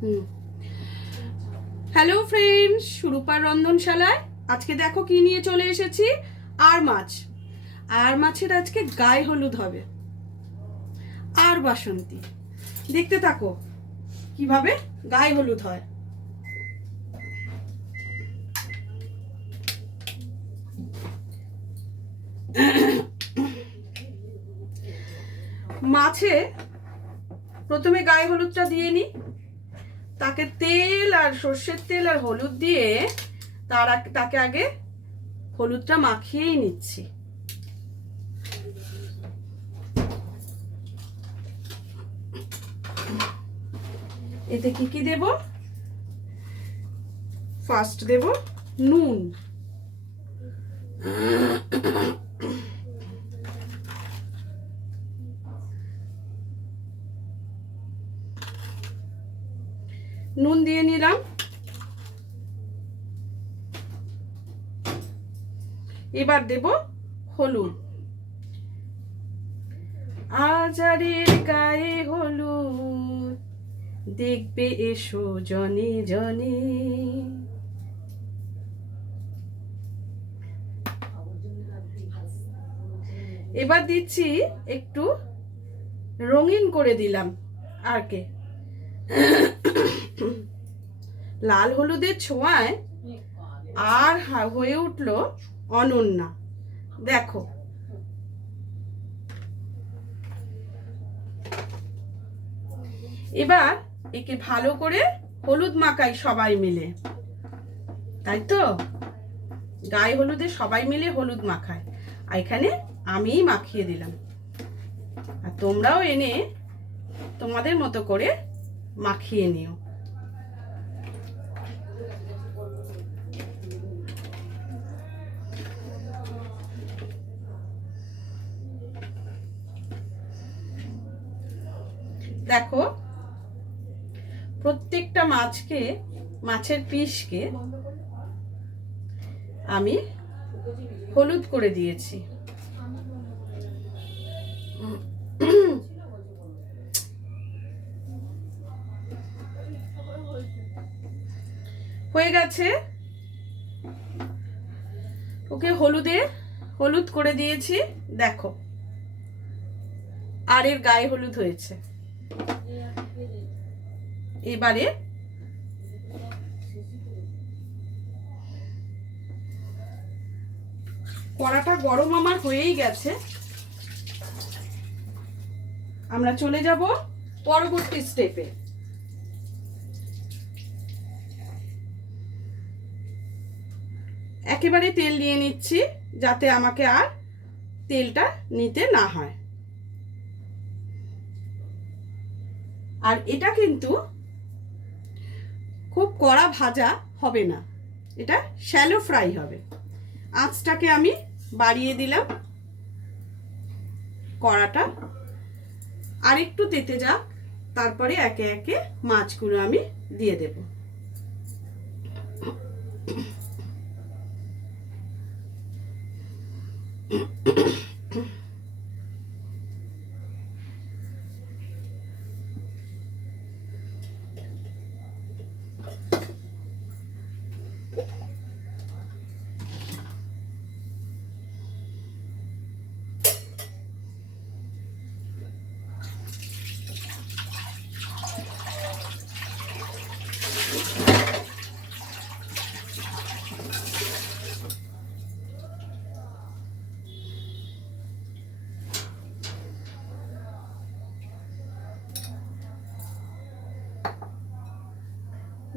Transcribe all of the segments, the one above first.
হুম। Hello friends, সুরূপার রন্ধনশালায় আজকে দেখো কি নিয়ে চলে এসেছি। আর মাছ। আর মাছের আজকে গায়ে হলুদ হবে। আর বাসন্তী, দেখতে থাকো কিভাবে গায়ে হলুদ হয়। মাছে প্রথমে গায়ে হলুদটা দিয়ে নি, তাকে তেল আর সর্ষের তেল আর হলুদ দিয়ে তাকে আগে হলুদটা মাখিয়েই নিচ্ছি। এতে কি কি দেব? ফার্স্ট দেব নুন, নুন দিয়ে নিলাম। এবার দেব হলুদ। আজারের গায়ে হলুদ, দেখবে এসো জনে জনে। এবার দিচ্ছি একটু রঙিন করে দিলাম আর কে লাল হলুদের ছোঁয়ায় আর হয়ে উঠলো অনন্যা। দেখো এবার একে ভালো করে হলুদ মাখাই সবাই মিলে, তাই তো? গায়ে হলুদে সবাই মিলে হলুদ মাখায়, আর এখানে আমিই মাখিয়ে দিলাম। আর তোমরাও এনে তোমাদের মতো করে মাখিয়ে নিও। দেখো প্রত্যেকটা মাছের পিসকে আমি হলুদ করে দিয়েছি। হয়ে গেছে, ওকে হলুদ করে দিয়েছি। দেখো আর এর গায়ে হলুদ হয়েছে। এবারে কড়াটা গরম আমার হয়েই গেছে, আমরা চলে যাব পরবর্তী স্টেপে। একেবারে তেল দিয়ে নিচ্ছি যাতে আমাকে আর তেলটা নিতে না হয়। আর এটা কিন্তু খুব কড়া ভাজা হবে না, এটা শ্যালো ফ্রাই হবে। আঁচটাকে আমি বাড়িয়ে দিলাম, কড়াটা আর একটু তেতে যাক, তারপরে একে একে মাছগুলো আমি দিয়ে দেব।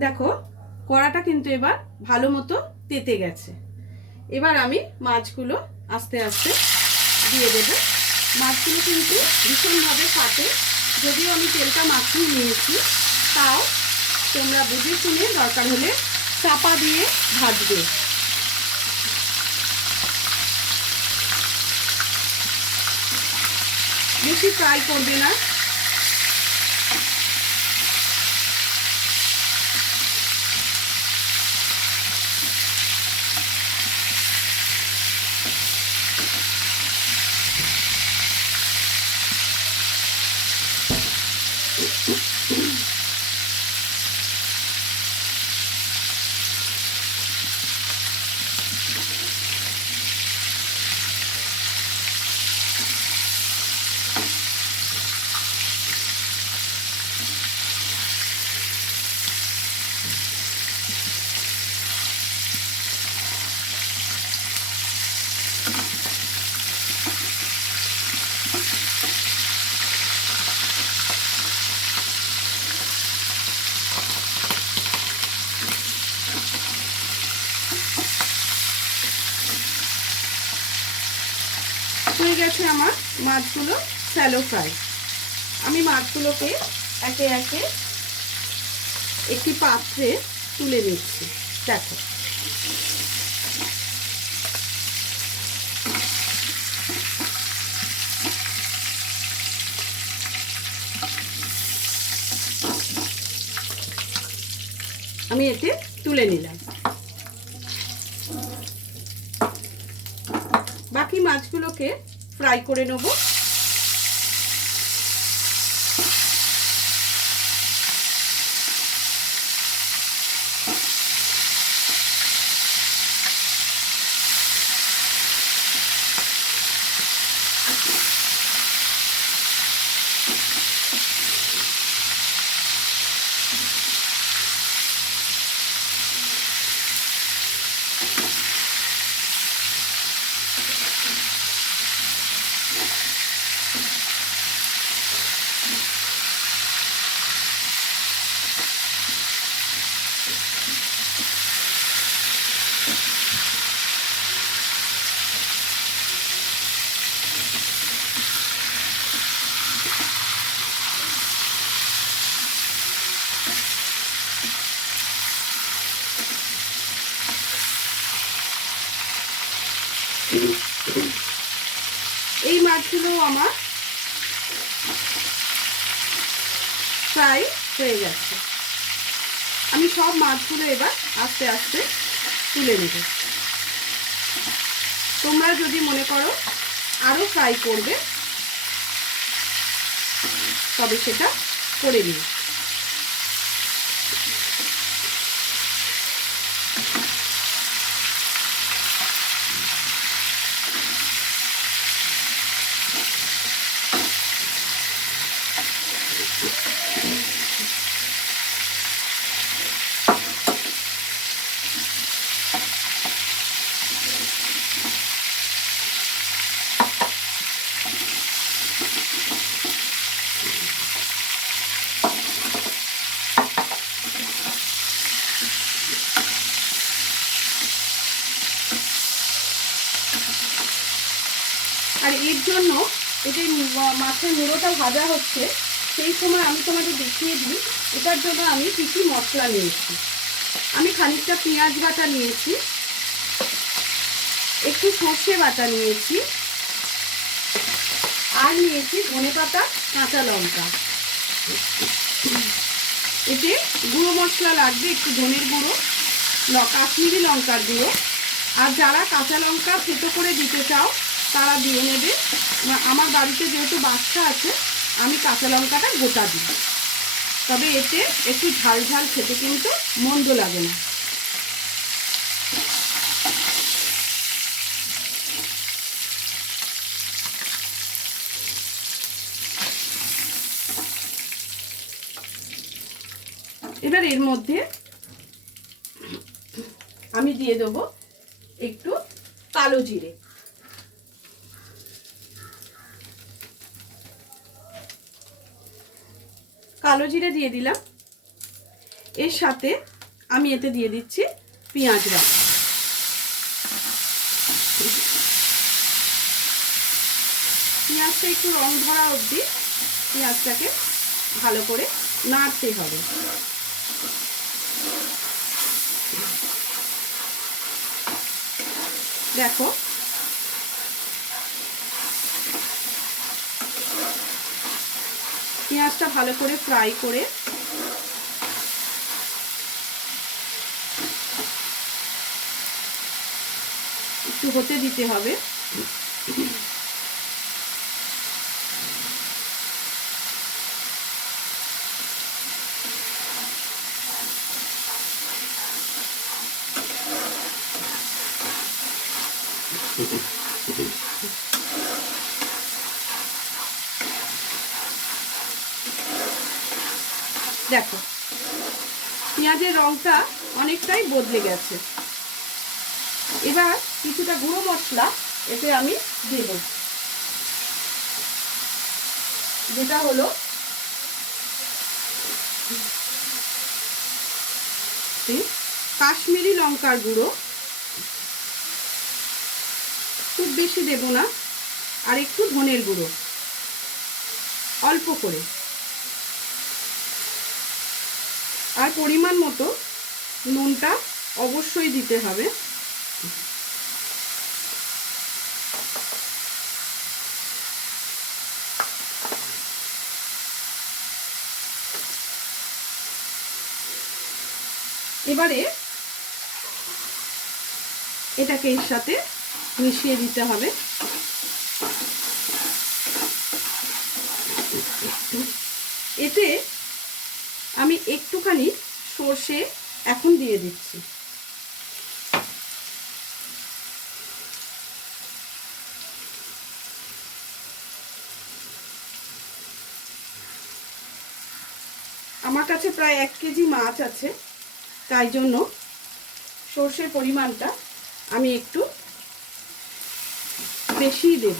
দেখো কড়াটা কিন্তু এবার ভালো মতো তেতে গেছে। এবার আমি মাছগুলো আস্তে আস্তে দিয়ে দেব। মাছগুলো কিন্তু ভীষণভাবে ফাটে, যদিও আমি তেলটা মাখিয়ে নিয়েছি, তাও তোমরা বুঝে শুনে দরকার হলে চাপা দিয়ে ভাজবে। বেশি ফ্রাই করবে না। হয়ে গেছে আমার মাছগুলো শ্যালো ফ্রাই। আমি মাছগুলোকে একে একে একটি পাত্রে তুলে নিচ্ছি। দেখো আমি এতে তুলে নিলাম। বাকি মাছগুলোকে ফ্রাই করে নেব। এই মাছগুলো আমার ফ্রাই হয়ে যাচ্ছে। আমি সব মাছগুলো এবার আস্তে আস্তে তুলে নেব। তোমরা যদি মনে করো আরও ফ্রাই করবে তবে সেটা করে নিও। আর এর জন্য এটা মাছের মুড়োটা ভাজা হচ্ছে, সেই সময় আমি তোমাদের দেখিয়ে দিই এটার জন্য আমি কী কী মশলা নিয়েছি। আমি খানিকটা পেঁয়াজ বাটা নিয়েছি, একটু সর্ষে বাটা নিয়েছি, আর নিয়েছি ধনেপাতা, কাঁচা লঙ্কা। এতে গুঁড়ো মশলা লাগবে, একটু ধনের গুঁড়ো, কাশ্মীরি লঙ্কার গুঁড়ো। আর যারা কাঁচা লঙ্কা থেতো করে দিতে চাও তারা দিয়ে নেবে। আমার বাড়িতে যেহেতু বাচ্চা আছে আমি কাঁচা লঙ্কাটা গোটা দিই, তবে এতে একটু ঝাল ঝাল খেতে কিন্তু মন্দ লাগে না। এবার এর মধ্যে আমি দিয়ে দেবো একটু কালো জিরে। কালো জিরে দিয়ে দিলাম। এর সাথে আমি এতে দিয়ে দিচ্ছি পেঁয়াজ বাটা। পেঁয়াজটা একটু রং ধরা অবধি পেঁয়াজটাকে ভালো করে নাড়তে হবে। দেখো পেঁয়াজটা ভালো করে ফ্রাই করে একটু হতে দিতে হবে। দেখো পেঁয়াজের রংটা অনেকটাই বদলে গেছে। এবার কিছুটা গুঁড়ো মশলা এতে আমি দেব, যেটা হলো কাশ্মীরি লঙ্কার গুঁড়ো। খুব বেশি দেব না, আর একটু ধনের গুঁড়ো অল্প করে, আর পরিমাণ মতো নুনটা অবশ্যই দিতে হবে। এবারে এটাকে এর সাথে মিশিয়ে দিতে হবে। এতে আমি একটুখানি সর্ষে এখন দিয়ে দিচ্ছি। আমার কাছে প্রায় 1 কেজি মাছ আছে, তাই জন্য সর্ষের পরিমাণটা আমি একটু বেশিই দেব।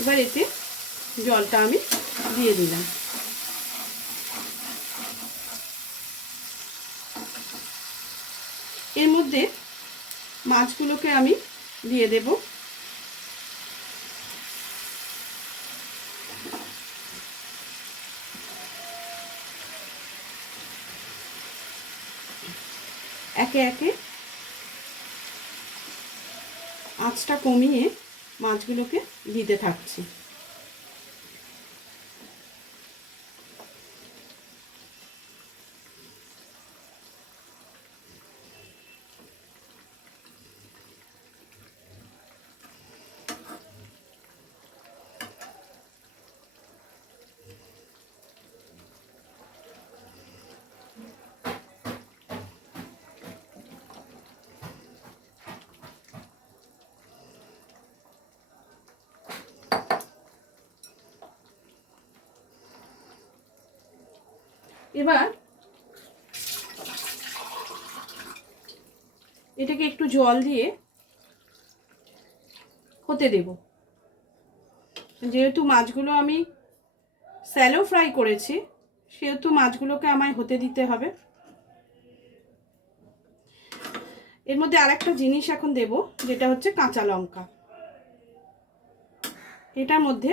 এবার এতে জলটা আমি দিয়ে দিলাম। এর মধ্যে মাছগুলোকে আমি দিয়ে দেব। একে একে আঁচটা কমিয়ে মাছগুলোকে দিতে থাকছি। এবার এটাকে একটু জল দিয়ে হতে দেব। যেহেতু মাছগুলো আমি স্যালো ফ্রাই করেছি, সেহেতু মাছগুলোকে আমায় হতে দিতে হবে। এর মধ্যে আরেকটা জিনিস এখন দেব, যেটা হচ্ছে কাঁচা লঙ্কা। এটার মধ্যে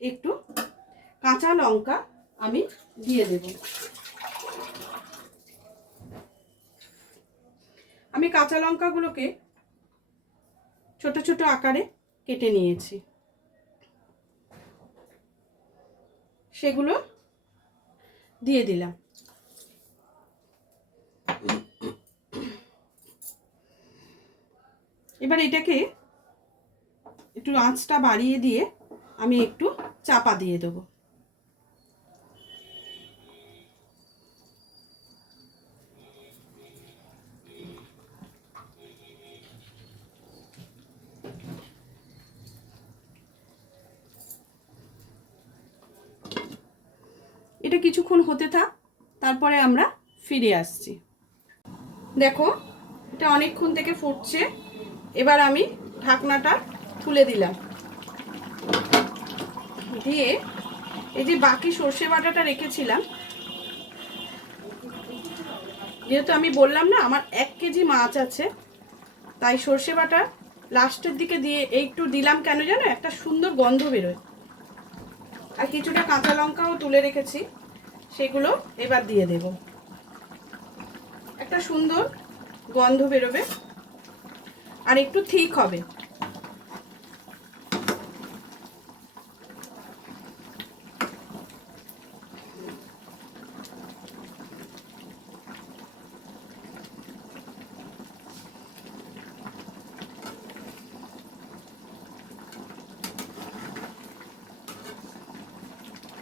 একটু কাঁচা লঙ্কা আমি দিয়ে দেব। আমি কাঁচা লঙ্কাগুলোকে ছোট ছোট আকারে কেটে নিয়েছি, সেগুলো দিয়ে দিলাম। এবার এটাকে একটু আঁচটা বাড়িয়ে দিয়ে আমি একটু চাপা দিয়ে দেবো। এটা কিছুক্ষণ হতে থাক, তারপরে আমরা ফিরে আসছি। দেখো, এটা অনেকক্ষণ থেকে ফুটছে। এবার আমি ঢাকনাটা খুলে দিলাম, দিয়ে এই যে বাকি সর্ষে বাটাটা রেখেছিলাম, যেহেতু আমি বললাম না আমার 1 কেজি মাছ আছে, তাই সর্ষে বাটা লাস্টের দিকে দিয়ে একটু দিলাম। কেন জানো? একটা সুন্দর গন্ধ বেরোয়। আর কিছুটা কাঁচা লঙ্কাও তুলে রেখেছি, সেগুলো এবার দিয়ে দেব। একটা সুন্দর গন্ধ বেরোবে আর একটু ঠিক হবে।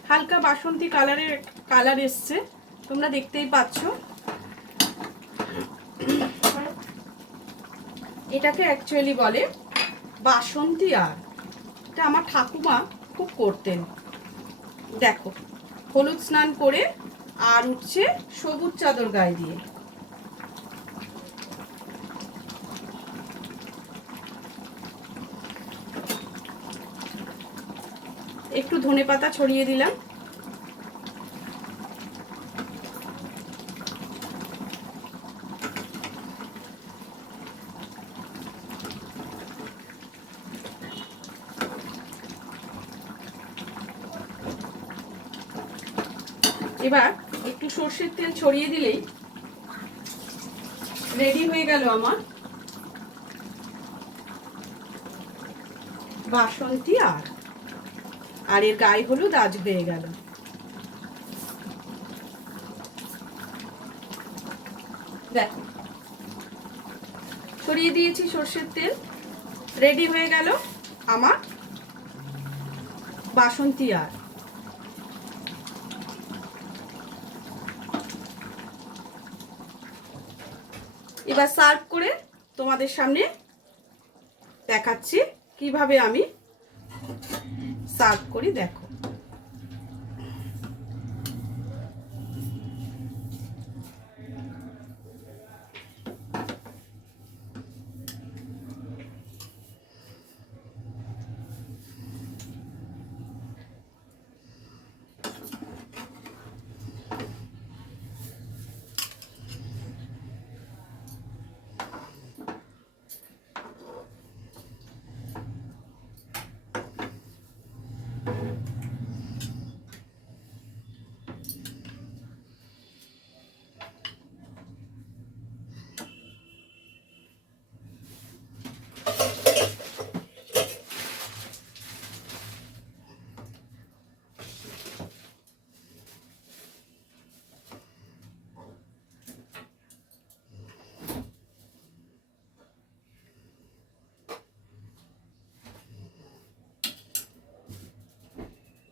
হালকা বাসন্তী কালার এসছে, তোমরা দেখতেই পাচ্ছ। এটাকে অ্যাকচুয়ালি বলে বাসন্তী আর। এটা আমার ঠাকুমা খুব করতেন। দেখো, হলুদ স্নান করে আর উঠছে সবুজ চাদর গায়ে দিয়ে। একটু ধনেপাতা ছড়িয়ে দিলাম। এবার একটু সর্ষের তেল ছড়িয়ে দিলেই রেডি হয়ে গেল আমার বাসন্তী আর এর গায়ে হলুদ আজ হয়ে গেল। দেখো ছড়িয়ে দিয়েছি সর্ষের তেল, রেডি হয়ে গেল আমার বাসন্তী এবার সার্ভ করে তোমাদের সামনে দেখাচ্ছি কিভাবে আমি সার্ভ করি। দেখো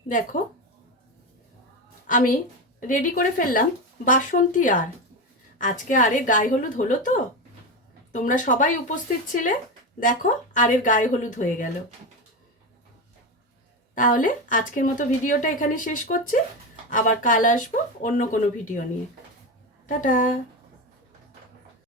দেখো আমি রেডি করে ফেললাম বাসন্তী আজকে আরের গায়ে হলুদ হলো তো, তোমরা সবাই উপস্থিত ছিলে। দেখো আরের গায়ে হলুদ হয়ে গেল। তাহলে আজকের মতো ভিডিওটা এখানে শেষ করছি, আবার কাল আসবো অন্য কোনো ভিডিও নিয়ে। টাটা।